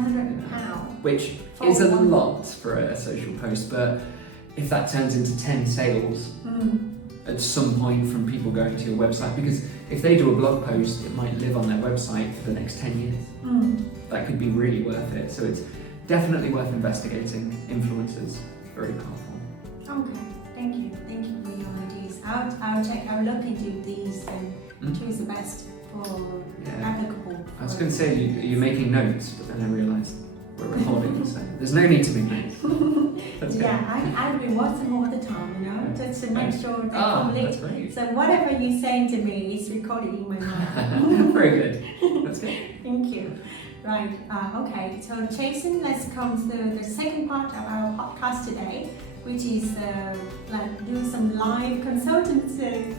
£100. Which is a lot for a social post, but if that turns into 10 sales at some point from people going to your website, because if they do a blog post, it might live on their website for the next 10 years. That could be really worth it. So it's definitely worth investigating. Influencers, very powerful. Okay, thank you for your ideas. I'll look into these and choose the best for applicable. I was going to say you're making notes, but then I realised we're recording, so there's no need to make notes. That's good. I rewatch them all the time, just to make sure they're complete. That's great. So whatever you're saying to me is recorded in my mind. Very good. That's good. Thank you. Right. Okay. So Jason, let's come to the second part of our podcast today, which is do some live consultancy.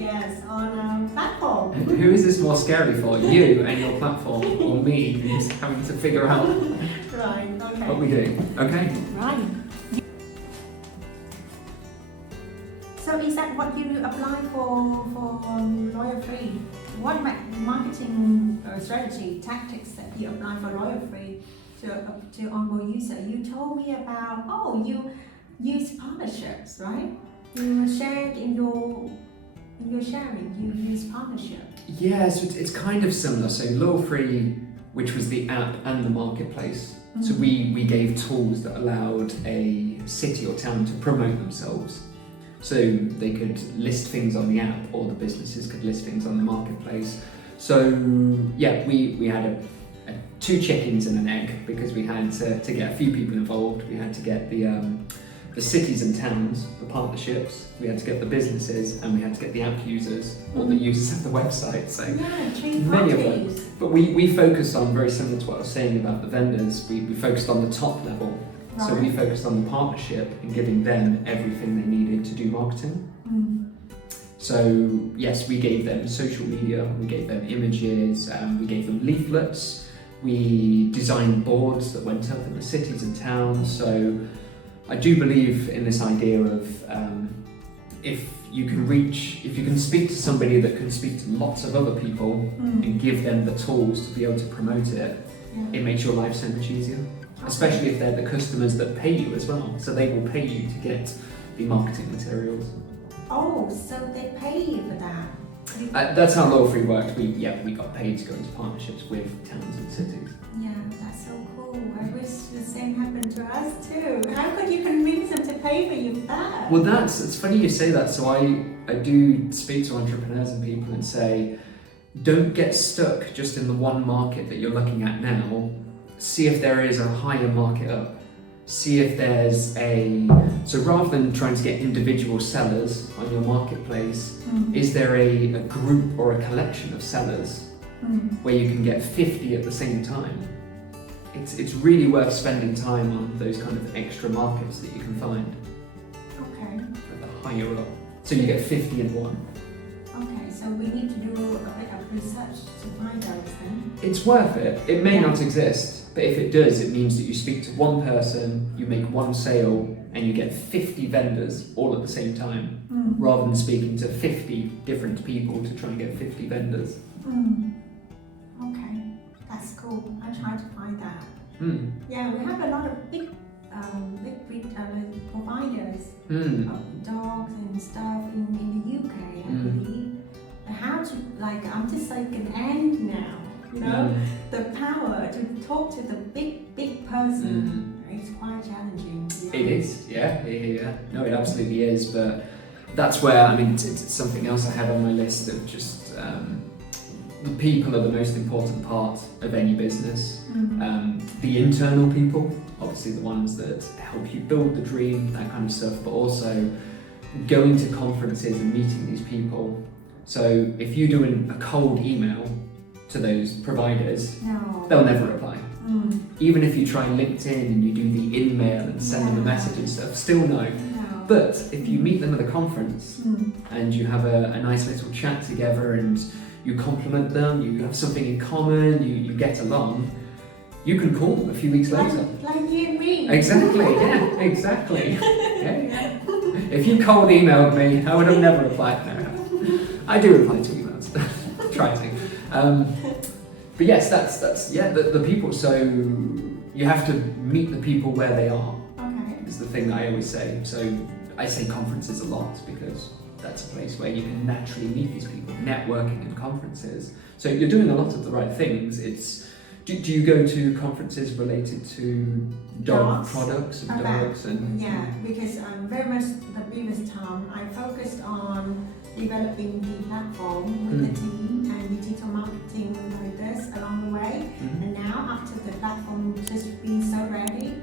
Yes, on our platform. Who is this more scary for? You and your platform, or me, who's having to figure out what we do? Okay. Right. So is that what you apply for Lawyer Free? What marketing strategy, tactics that you apply for Lawyer Free to onboard user? You told me about, you use partnerships, right? You shared in your sharing, you use partnership. Yeah, so it's kind of similar. So Lawyer Free, which was the app and the marketplace, so we gave tools that allowed a city or town to promote themselves. So they could list things on the app, or the businesses could list things on the marketplace. So yeah, we had two chickens and an egg, because we had to get a few people involved. We had to get the cities and towns, the partnerships, we had to get the businesses, and we had to get the app users, or the users of the website. So many of them. But we focused on, very similar to what I was saying about the vendors, we focused on the top level. So we focused on the partnership and giving them everything they needed to do marketing. So yes, we gave them social media, we gave them images, we gave them leaflets, we designed boards that went up in the cities and towns. So I do believe in this idea of if you can speak to somebody that can speak to lots of other people and give them the tools to be able to promote it, it makes your life so much easier. Especially if they're the customers that pay you as well. So they will pay you to get the marketing materials. Oh, so they pay you for that? That's how Lawyer Free worked. We got paid to go into partnerships with towns and cities. Yeah, that's so cool. I wish the same happened to us too. How could you convince them to pay for you that? Well, it's funny you say that. So I do speak to entrepreneurs and people and say, don't get stuck just in the one market that you're looking at now. See if there is a higher market up. See if there's so rather than trying to get individual sellers on your marketplace, is there a group or a collection of sellers where you can get 50 at the same time? It's really worth spending time on those kind of extra markets that you can find. Okay. At the higher up. So you get 50 in one. Okay, so we need to do a bit of research to find those then. It's worth it. It may not exist, but if it does, it means that you speak to one person, you make one sale, and you get 50 vendors all at the same time, rather than speaking to 50 different people to try and get 50 vendors. Okay, that's cool. I'll try to find that. Yeah, we have a lot of big providers of dogs and stuff in the UK, I believe. How to, I'm just an ant now, the power to talk to the big person. It's quite challenging. It is, yeah. No, it absolutely is, but that's where, it's something else I have on my list of just, the people are the most important part of any business. The internal people, obviously the ones that help you build the dream, that kind of stuff, but also going to conferences and meeting these people. So if you do a cold email to those providers, they'll never reply. Even if you try LinkedIn and you do the in-mail and send them a message and stuff, still no. But if you meet them at a conference and you have a nice little chat together and you compliment them, you have something in common, you get along, you can call them a few weeks later. Like you and me. Exactly, yeah, exactly. Yeah. If you cold emailed me, I would have never replied. No. I do reply to emails. Try to. But yes, that's the people. So you have to meet the people where they are. Okay. Is the thing that I always say. So I say conferences a lot because that's a place where you can naturally meet these people. Networking and conferences. So you're doing a lot of the right things. Do you go to conferences related to dog Dogs. products and Okay. dogs and Yeah, because very much the previous time I focused on developing the platform with the team and digital marketing like this along the way. And now after the platform just being so ready,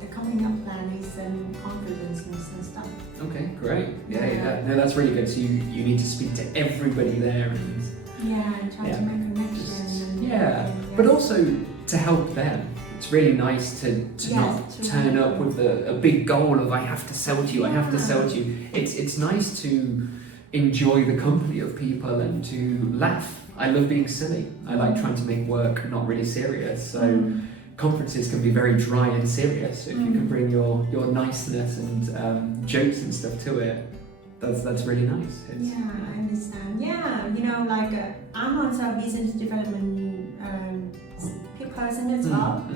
the coming up plan is conferences and stuff. Okay, great. Yeah. No, that's really good. So you need to speak to everybody there and Try to make connections. but also to help them. It's really nice to not turn up with a big goal of I have to sell to you, I have to sell to you. It's nice to enjoy the company of people and to laugh. I love being silly. I like trying to make work not really serious. So conferences can be very dry and serious. If you can bring your niceness and jokes and stuff to it, that's really nice. I understand. I'm also a business development person as well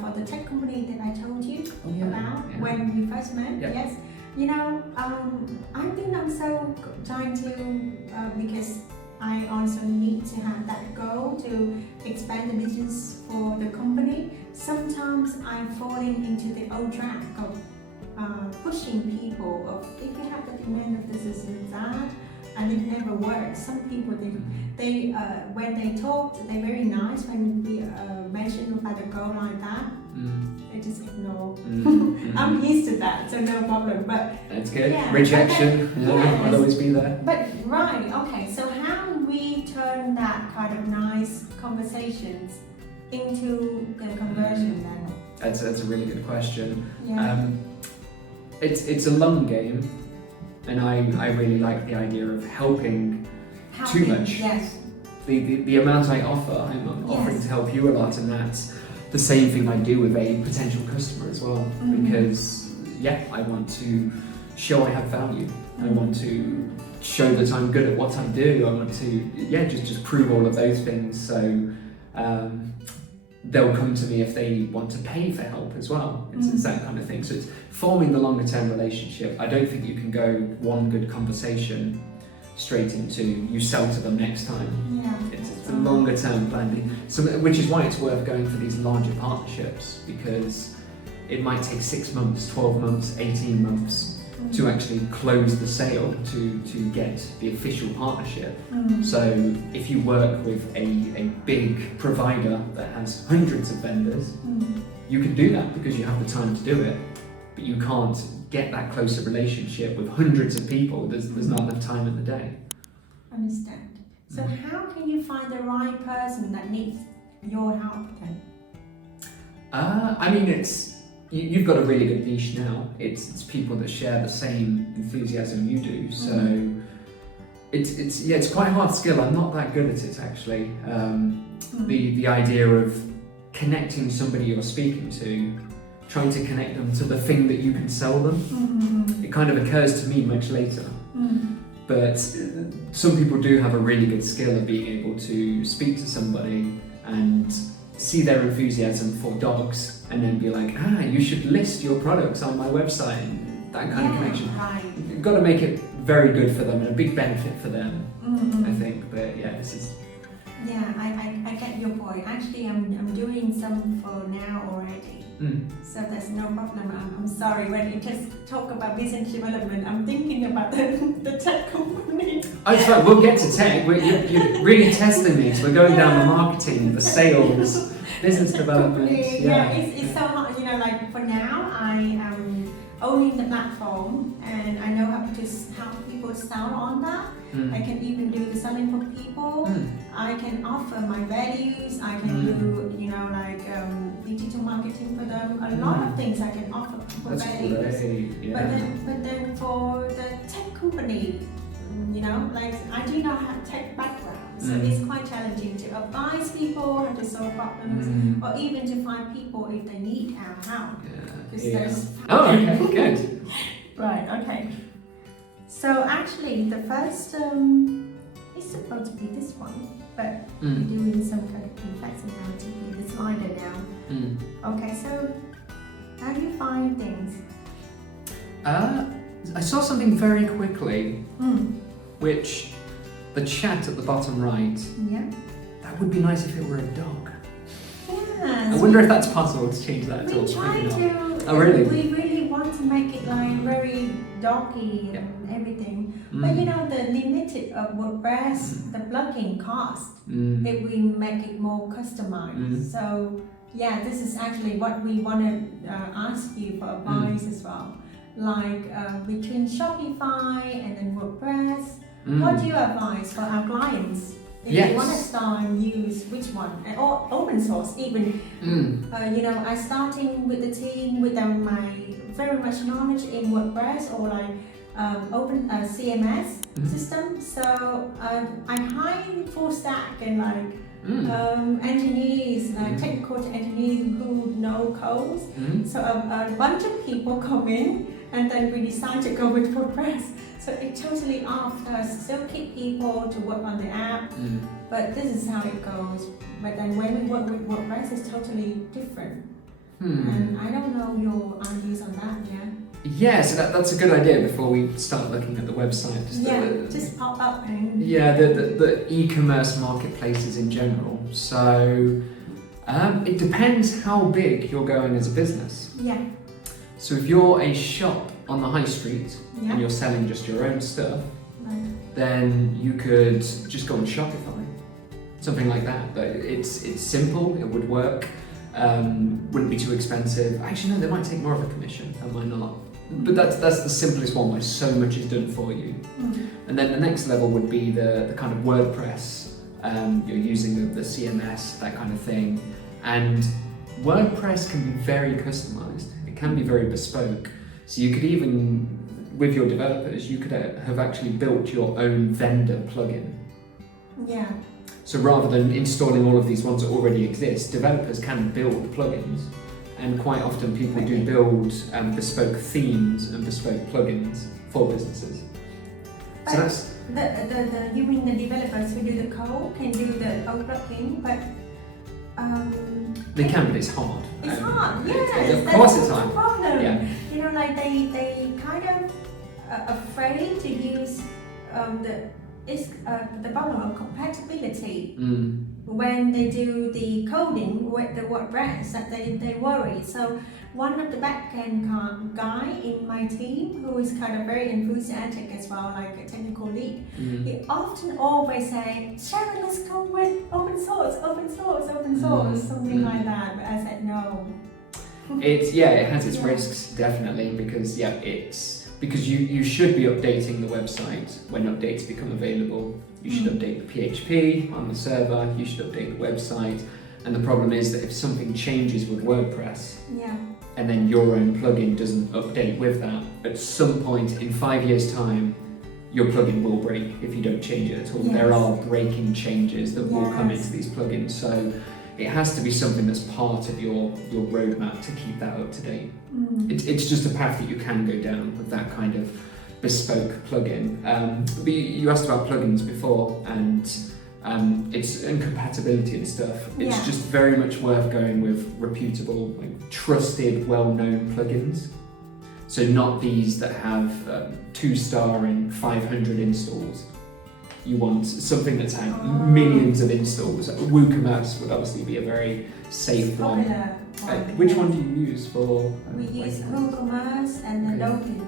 for the tech company that I told you about when we first met. Yes, I think I'm so trying to because I also need to have that goal to expand the business for the company. Sometimes I'm falling into the old track of pushing people of if you have the demand of this and that, and it never works. Some people they when they talk, they're very nice when we mention about a goal like that. They just ignore. I'm used to that, so no problem. But that's good. Rejection, will always be there. But okay. So how we turn that kind of nice conversations into the conversion then? That's a really good question. Yeah. It's a long game, and I really like the idea of helping too much. Yes. The amount I offer, I'm offering to help you a lot, and that's the same thing I do with a potential customer as well. Because I want to show I have value. I want to show that I'm good at what I do. I want to just prove all of those things. So they'll come to me if they want to pay for help as well. It's that kind of thing. So it's forming the longer term relationship. I don't think you can go one good conversation straight into you sell to them next time. It's a longer term plan. So, which is why it's worth going for these larger partnerships, because it might take 6 months, 12 months, 18 months to actually close the sale to get the official partnership. So if you work with a big provider that has hundreds of vendors, you can do that because you have the time to do it, but you can't get that closer relationship with hundreds of people. There's not enough time in the day. Understand. So how can you find the right person that needs your help then? You've got a really good niche now. It's people that share the same enthusiasm you do. So it's quite a hard skill. I'm not that good at it actually. The idea of connecting somebody you're speaking to, trying to connect them to the thing that you can sell them. It kind of occurs to me much later. But some people do have a really good skill of being able to speak to somebody and see their enthusiasm for dogs and then be like, you should list your products on my website, and that kind of connection. You've got to make it very good for them and a big benefit for them, I think. But this is... I get your point. Actually, I'm doing some for now already. So there's no problem. I'm sorry, when you just talk about business development, I'm thinking about the tech company. Oh, it's fine. We'll get to tech. You're really testing me. So we're going down the marketing, the sales, business development. It's so hard. For now, I am owning the platform, and I know how to help people sell on that. I can even do the selling for people. I can offer my values. I can do, digital marketing for them. A lot of things I can offer people values. But then for the tech company, I do not have tech background, so it's quite challenging to advise people how to solve problems, or even to find people if they need our help. Okay, good. Right, okay. So actually, the first it's supposed to be this one, but Mm. we're doing some kind of complexity in the slider now. Mm. Okay, so how do you find things? I saw something very quickly, Mm. which the chat at the bottom right, Yeah. that would be nice if it were a dog. Yes. I wonder if that's possible to change that at all. We try Maybe not. to. Oh, really? We really want to make it like very doggy and everything. Mm. But you know, the limited of WordPress, the plugin cost, Mm. if we make it more customized. Mm. So yeah, this is actually what we want to ask you for advice as well. Like between Shopify and then WordPress, what do you advise for our clients? If Yes. you want to start and use which one, or open source even. You know, I starting with the team with my very much knowledge in WordPress or like open CMS system. So I hire full stack and like engineers, technical engineers who know codes. So a bunch of people come in and then we decide to go with WordPress. So it totally off us. Still keep people to work on the app, but this is how it goes. But then when we work with WordPress, it's totally different. And I don't know your ideas on that, yeah? Yeah, so that's a good idea before we start looking at the website. Just pop up and... Yeah, the e-commerce marketplaces in general. So it depends how big you're going as a business. Yeah. So if you're a shop on the high street Yeah. and you're selling just your own stuff, Right. then you could just go on Shopify, something like that. But it's simple, it would work, wouldn't be too expensive. Actually, no, they might take more of a commission, they might not. But that's the simplest one where so much is done for you. And then the next level would be the kind of WordPress. You're using the CMS, that kind of thing. And WordPress can be very customized. It can be very bespoke. So you could even, with your developers, you could have actually built your own vendor plugin. Yeah. So rather than installing all of these ones that already exist, developers can build plugins. And quite often people do build bespoke themes and bespoke plugins for businesses. So that's... You mean the developers who do the code can do the own plugin, but... They can, but it's hard. It's hard, yes. Of course it's That's hard. the problem. Yeah. You know, like they kind of afraid to use the problem of compatibility when they do the coding with the WordPress, that they worry. So one of the backend guy in my team who is kind of very enthusiastic as well, like a technical lead, he often always say, Sharon, let's go with open source, something like that. But I said no. It has its risks, definitely, because you should be updating the website when updates become available. You should update the PHP on the server, you should update the website, and the problem is that if something changes with WordPress, and then your own plugin doesn't update with that, at some point in 5 years' time, your plugin will break if you don't change it at all. Yes. There are breaking changes that will come into these plugins, so it has to be something that's part of your roadmap to keep that up to date. It's just a path that you can go down with that kind of bespoke plugin. But you asked about plugins before, and it's compatibility and stuff. It's just very much worth going with reputable, like, trusted, well-known plugins. So not these that have 2-star and 500 installs. You want something that's had millions of installs. WooCommerce would obviously be a very safe one. Which one do you use for? We use WooCommerce and the Logan.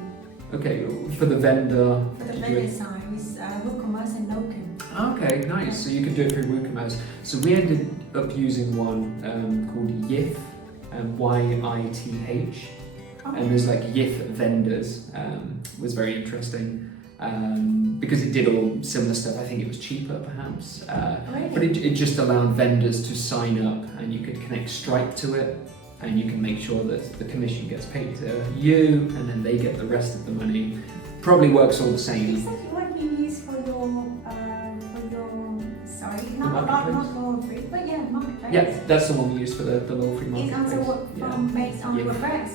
Okay, for the vendor. For the vendor side, it's WooCommerce and Logan. Okay, nice. So you can do it through WooCommerce. So we ended up using one called YITH, YITH. And there's like YITH vendors. Was very interesting. Because it did all similar stuff. I think it was cheaper perhaps, but it just allowed vendors to sign up, and you could connect Stripe to it, and you can make sure that the commission gets paid to you, and then they get the rest of the money. Probably works all the same. Is that what you use for your sorry, not low free, but marketplace? Yeah, that's the one we use for the low free marketplace. It's also based on WordPress.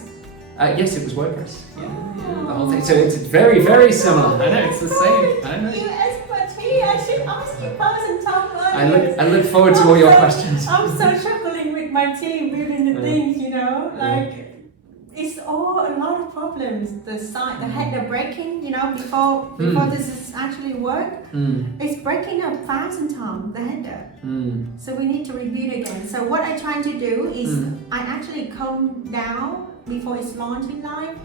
Yes, it was WordPress. The whole thing. So it's very, very similar. I know, it's the same. I know. New expertise. See, I should ask you first and talk earlier. I look forward to all your questions. I'm so struggling with my team building the things, you know, like it's all a lot of problems. The header breaking, you know, before this is actually work, it's breaking up 1,000 times the header. So we need to rebuild again. So what I try to do is I actually come down before it's launching live.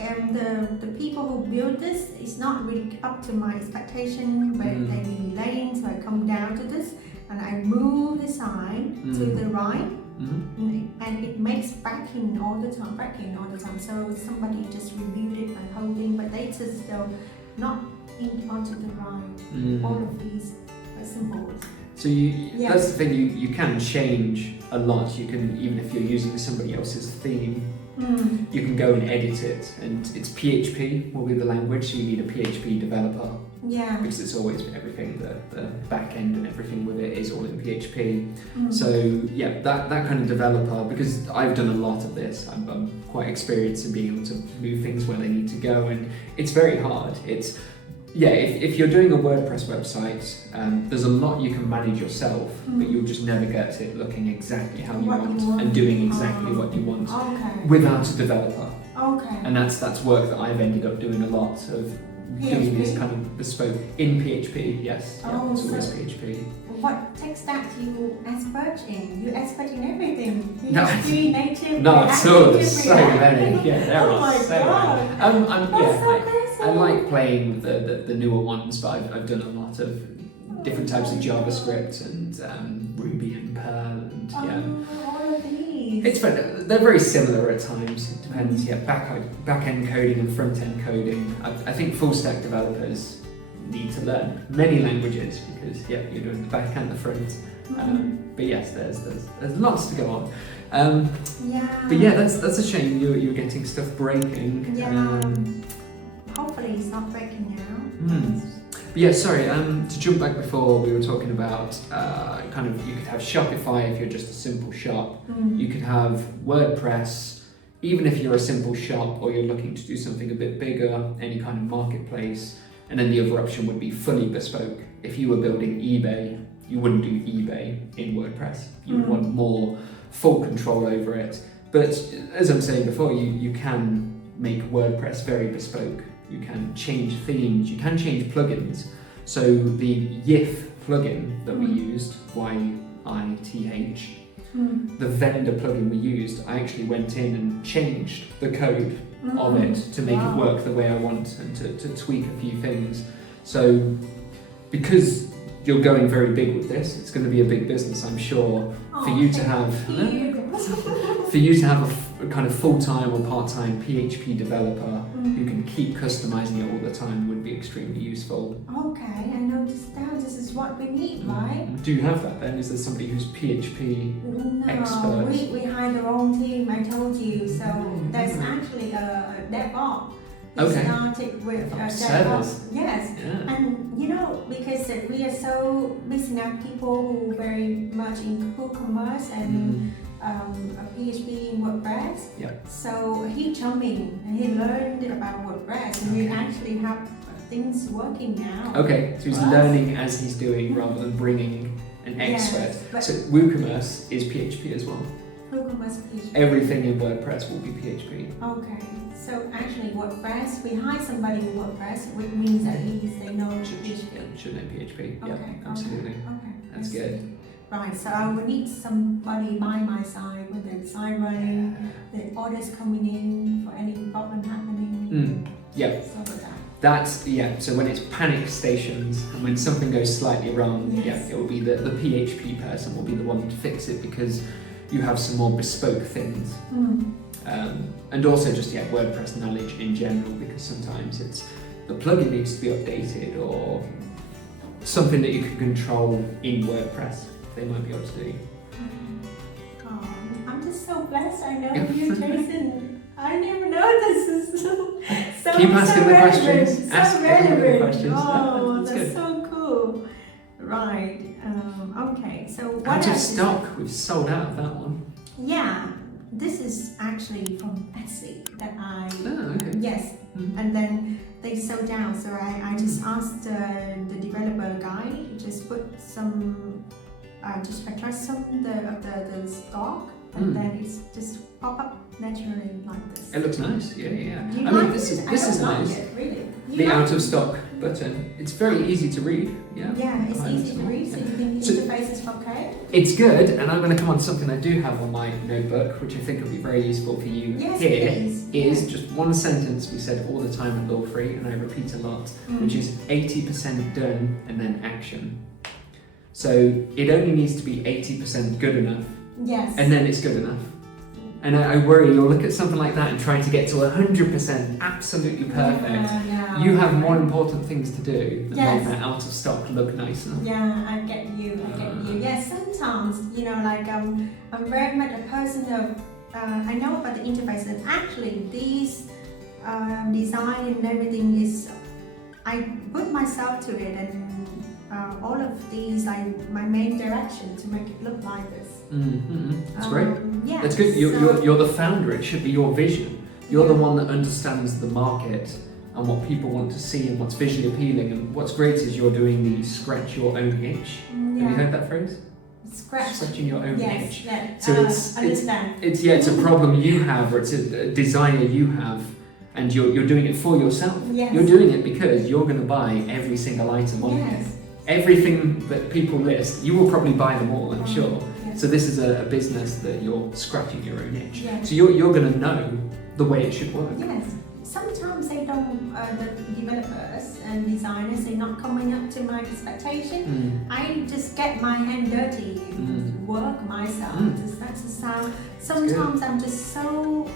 And the people who build this is not really up to my expectation, but they be late, so I come down to this and I move the sign to the right, and it makes backing all the time. So somebody just reviewed it by holding, but they just still not onto the right. All of these symbols. So that's the thing. You can change a lot. You can, even if you're using somebody else's theme. You can go and edit it, and it's PHP will be the language, so you need a PHP developer. Yeah. Because it's always everything, the back end and everything with it is all in PHP. So yeah, that kind of developer, because I've done a lot of this, I'm quite experienced in being able to move things where they need to go, and it's very hard. If you're doing a WordPress website, there's a lot you can manage yourself, but you'll just never get it looking exactly how you want and doing exactly what you want without a developer. And that's work that I've ended up doing a lot of, doing this kind of bespoke in PHP. Yes, it's always PHP. What tech stack do you expert in? You expert in everything. PHP, native. Not at all. There's so many. Yeah, there are so many. I like playing the newer ones, but I've done a lot of different types of JavaScript and Ruby and Perl and all of these. It's fun. They're very similar at times. It depends. Yeah, back end coding and front end coding. I think full stack developers need to learn many languages because you're doing the back and the front. But yes, there's lots to go on. But yeah, that's a shame. You're getting stuff breaking. Hopefully it's not breaking now. But yeah, sorry, to jump back before, we were talking about you could have Shopify if you're just a simple shop. You could have WordPress, even if you're a simple shop or you're looking to do something a bit bigger, any kind of marketplace. And then the other option would be fully bespoke. If you were building eBay, you wouldn't do eBay in WordPress. You would want more full control over it. But as I'm saying before, you can make WordPress very bespoke. You can change themes, you can change plugins. So the YIF plugin that we used, YITH, the vendor plugin we used, I actually went in and changed the code of it to make it work the way I want and to tweak a few things. So because you're going very big with this, it's going to be a big business, I'm sure. For you to have a kind of full-time or part-time PHP developer who can keep customizing it all the time would be extremely useful. Okay, I noticed now this is what we need, right? Do you have that then? Is there somebody who's PHP expert? No, we hired the wrong team, I told you. So there's actually a DevOps. Started with DevOps. Yes, and because we are so missing out people who very much in WooCommerce and a PHP in WordPress. So he jumped in and he learned about WordPress, and we actually have things working now. Okay, so he's learning as he's doing rather than bringing an expert. So WooCommerce is PHP as well. WooCommerce PHP. Everything in WordPress will be PHP. Okay. So actually WordPress, we hire somebody in WordPress, which means that they know PHP. Should know PHP. Okay. Yeah, absolutely. Okay. That's good. Right, so I will need somebody by my side with the design running, the orders coming in for any problem happening. Stuff like that. So when it's panic stations and when something goes slightly wrong, it will be the PHP person will be the one to fix it because you have some more bespoke things. And also just WordPress knowledge in general, because sometimes it's the plugin needs to be updated or something that you can control in WordPress. They might be able to do. I'm just so blessed. I know you, Jason. I never know this is so keep asking the questions. Ask relevant. Questions. Oh, that's good. so cool. Right. Okay. So what out of else? stock. We've sold out of that one. Yeah. this is actually from Etsy that I okay. yes, and then they sold down. So I just asked the developer guy to just put some, just adjust some the stock, and then it's just pop up naturally like this. It looks nice. Yeah. Do you I like mean, this it? is I don't nice. like it, really. The out of stock button. It's very easy to read. Yeah. Yeah, it's easy to read, so you think the So- interface is okay. It's good, and I'm going to come on to something I do have on my notebook, which I think will be very useful for you Yes, here. please. Is just one sentence we said all the time at Law Free, and I repeat a lot, which is 80% done and then action. So it only needs to be 80% good enough, Yes. and then it's good enough. And I worry you'll look at something like that and try to get to 100% absolutely perfect. Yeah, You have more important things to do than Yes. make that out of stock look nicer. Yeah, I get you. Yes, sometimes, like I'm very much a person of, I know about the interface, and actually these design and everything is, I put myself to it, and all of these like my main direction to make it look like this. That's great. Yeah, That's good. You're the founder. It should be your vision. You're the one that understands the market and what people want to see and what's visually appealing. And what's great is you're doing the scratch your own itch. Have you heard that phrase? Scratching your own itch. Yes, So understand. It's a problem you have, or it's a desire you have, and you're doing it for yourself. Yes. You're doing it because you're going to buy every single item on here. Everything that people list, you will probably buy them all, I'm sure. Yes. So this is a business that you're scratching your own itch. Yes. So you're going to know the way it should work. Yes. Sometimes they don't, the developers and designers, they're not coming up to my expectation. I just get my hand dirty, work myself. That's the sound. Sometimes I'm just so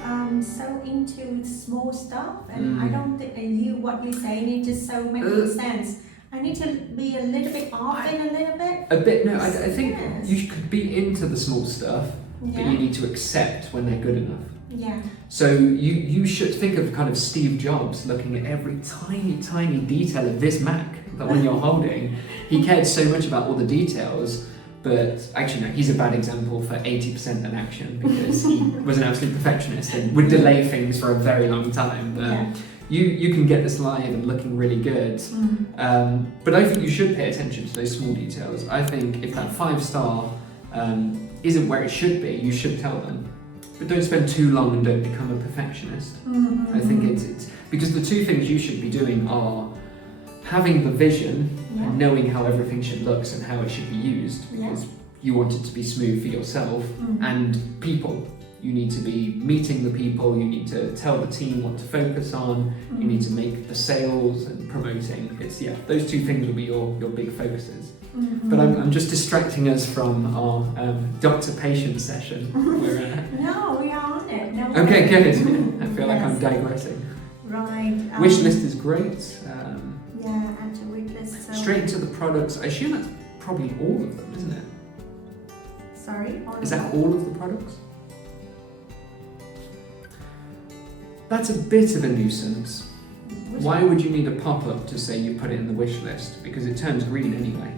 into small stuff, and I don't think what you're saying it just so makes sense. I need to be a little bit off in a little bit. A bit, no, I think Yes. you could be into the small stuff, but you need to accept when they're good enough. Yeah. So you should think of kind of Steve Jobs looking at every tiny detail of this Mac, the one you're holding. He cared so much about all the details, but actually no, he's a bad example for 80% in action because he was an absolute perfectionist and would delay things for a very long time. You can get this live and looking really good, but I think you should pay attention to those small details. I think if that 5-star isn't where it should be, you should tell them. But don't spend too long and don't become a perfectionist. I think it's because the two things you should be doing are having the vision and knowing how everything should look and how it should be used, because you want it to be smooth for yourself, and people. You need to be meeting the people, you need to tell the team what to focus on, you need to make the sales and promoting. It's those two things will be your big focuses. But I'm just distracting us from our doctor-patient session. No, we are on it. No, Okay, good. I feel like I'm digressing. Right. Wish list is great. Add to wish list. Straight into the products. I assume that's probably all of them, isn't it? Sorry? Is that all of the products? That's a bit of a nuisance. Why would you need a pop-up to say you put it in the wish list? Because it turns green anyway.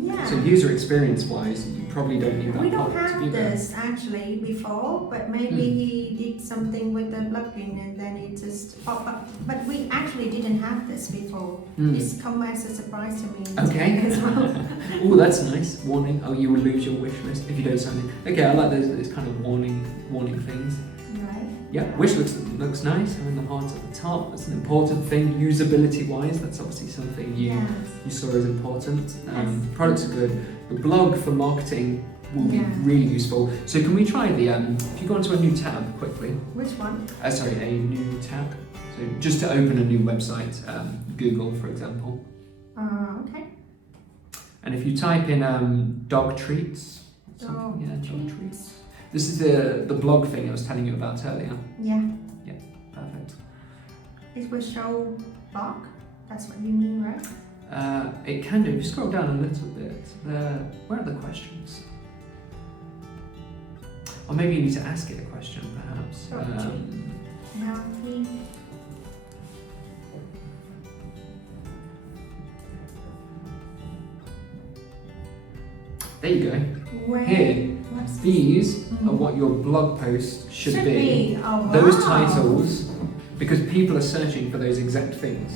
Yeah. So user experience wise, you probably don't need that We don't pop-up to have be there. this actually before, but maybe he did something with the plugin and then it just popped up. But we actually didn't have this before. It's come as a surprise to me. Okay. As well. Oh, that's nice. Warning. Oh, you will lose your wish list if you do something. Okay, I like those kind of warning things. Right. Yeah, wish looks nice. Having the heart at the top. That's an important thing. Usability wise, that's obviously something you saw as important. Products are good. The blog for marketing will be really useful. So can we try the if you go onto a new tab quickly. Which one? Sorry, a new tab. So just to open a new website, Google for example. Okay. And if you type in dog treats. Dog treats. This is the blog thing I was telling you about earlier. Yeah. Yeah, perfect. It will show blog. That's what you mean, right? It can do. If you scroll down a little bit, where are the questions? Or maybe you need to ask it a question, perhaps. There you go. Where? Here. What These are what your blog post should be. Oh, wow. Those titles, because people are searching for those exact things.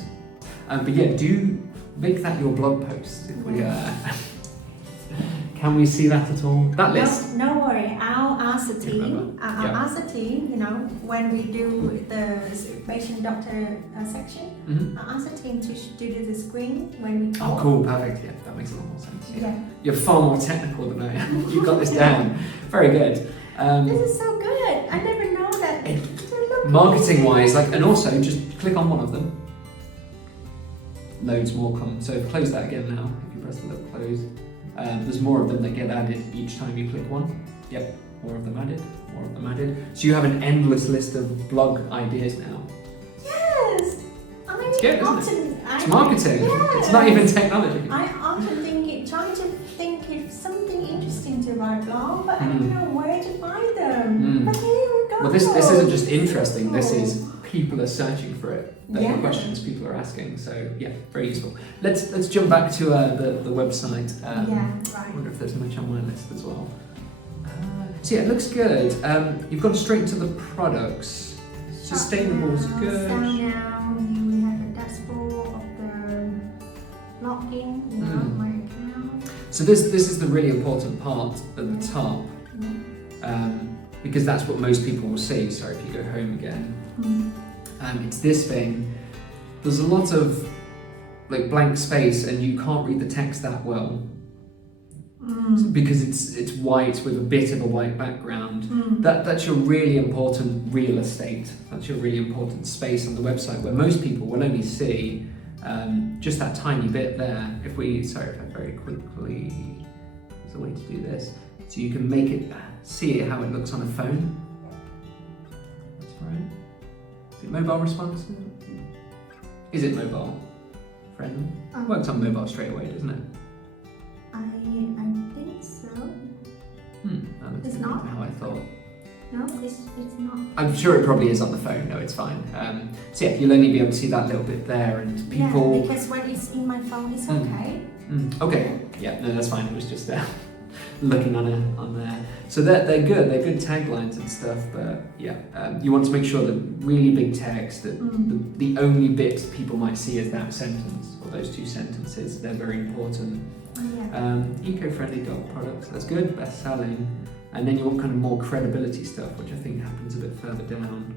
But yeah, do make that your blog post. If we can we see that at all? That list. No worry. I'll ask the team. I'll Yeah. ask the team. You know, when we do the patient doctor section, I'll ask the team to do the screen when we talk. Oh, cool, perfect. Yeah, that makes a lot more sense. Yeah. You're far more technical than I am. You got this down. Very good. This is so good. I never know that. Marketing-wise, and also just click on one of them. Loads more come. So close that again now. If you press the little close, there's more of them that get added each time you click one. Yep, more of them added. More of them added. So you have an endless list of blog ideas now. Yes. It's good, isn't it? It's I marketing. Yes. It's not even technology. I often trying to think if something interesting to write blog, but I don't know where to find them. But here we go. Well, this isn't just interesting. This is people are searching for it. They're the questions people are asking. So yeah, very useful. Let's jump back to the website. Right. I wonder if there's much on my list as well. So yeah, it looks good. You've gone straight to the products. Sustainable is good. So now we have a dashboard of the login, my account. So this is the really important part at the top, because that's what most people will see. Sorry, if you go home again. It's this thing. There's a lot of blank space, and you can't read the text that well because it's white with a bit of a white background. That's your really important real estate. That's your really important space on the website, where most people will only see just that tiny bit there. If I very quickly, there's a way to do this, so you can make it see how it looks on a phone. That's right. Is it mobile responsive? Is it mobile friendly? Works on mobile straight away, doesn't it? I think so. That's It's different not? to how I thought. No, it's not. I'm sure it probably is on the phone. No, it's fine. So yeah, you'll only be able to see that little bit there, and people. Yeah, because when it's in my phone, it's okay. Okay. Yeah. No, that's fine. It was just looking on there. So they're good. They're good taglines and stuff. But yeah, you want to make sure that really big text, that the only bit people might see is that sentence or those two sentences. They're very important. Eco-friendly dog products. That's good. Best selling. And then you want kind of more credibility stuff, which I think happens a bit further down.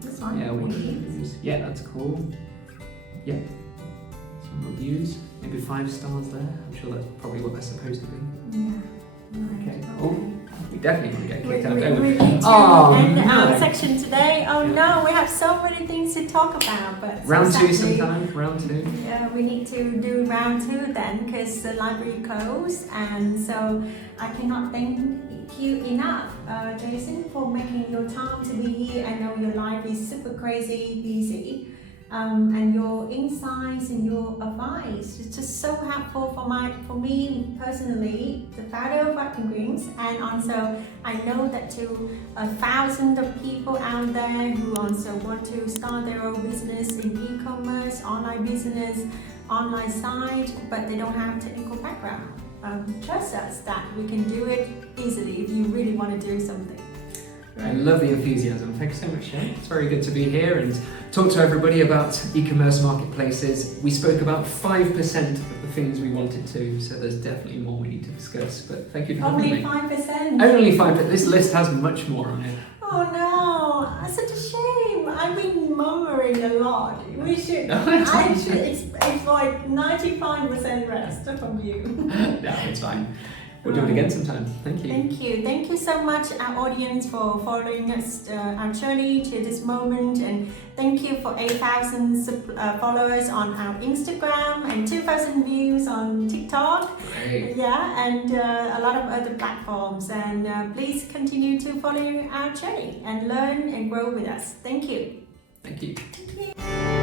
This one. Yeah, what reviews? Yeah, that's cool. Yeah, some reviews, maybe 5 stars there. I'm sure that's probably what they're supposed to be. Yeah. Right. Okay. Oh, we definitely want to get kicked out, We don't we? need to end our section today. Oh no, we have so many things to talk about. But round 2 sadly, sometime. Round 2. Yeah, we need to do round 2 then, because the library closed, and so I cannot thank you enough, Jason, for making your time to be here. I know your life is super crazy busy, and your insights and your advice is just so helpful for me personally, the founder of White Greens, and also I know that to thousands of people out there who also want to start their own business in e-commerce, online business, online site, but they don't have technical background. Trust us that we can do it easily if you really want to do something. I love the enthusiasm. Thanks so much, Shay. It's very good to be here and talk to everybody about e-commerce marketplaces. We spoke about 5% of the things we wanted to, so there's definitely more we need to discuss. But thank you for having me. Only 5%? Only 5%. This list has much more on it. Oh no, that's such a shame. I've been murmuring a lot. We should. I should exploit 95% rest from you. No, it's fine. We'll do it again sometime. Thank you. Thank you. Thank you so much, our audience, for following us, our journey to this moment. And thank you for 8,000 followers on our Instagram and 2,000 views on TikTok. Great. Yeah, and a lot of other platforms. And please continue to follow our journey and learn and grow with us. Thank you. Thank you. Thank you.